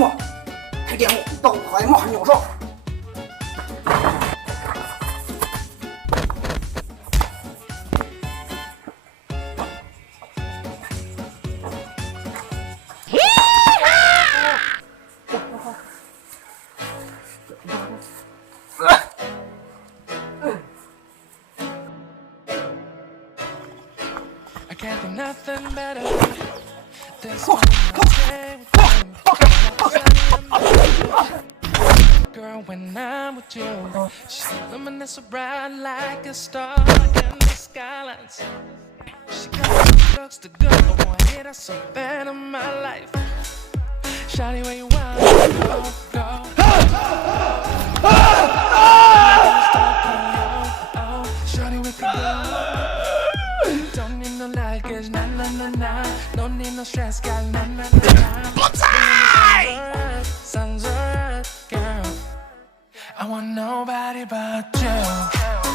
么？开电幕，到海马鸟兽。I can't do nothing better. This one day with you. Girl, when I'm with you, she's luminous so bright like a star in the skylines. She got the looks the good, but one hit her so bad in my life. Shawty, where you want go, go. Shawty, we can go. Don't need no luggage, nah, nah, nah, nah. Don't need no stress, girl, nah, nah, nah, nah. Sun's alright, girl. I want nobody but you.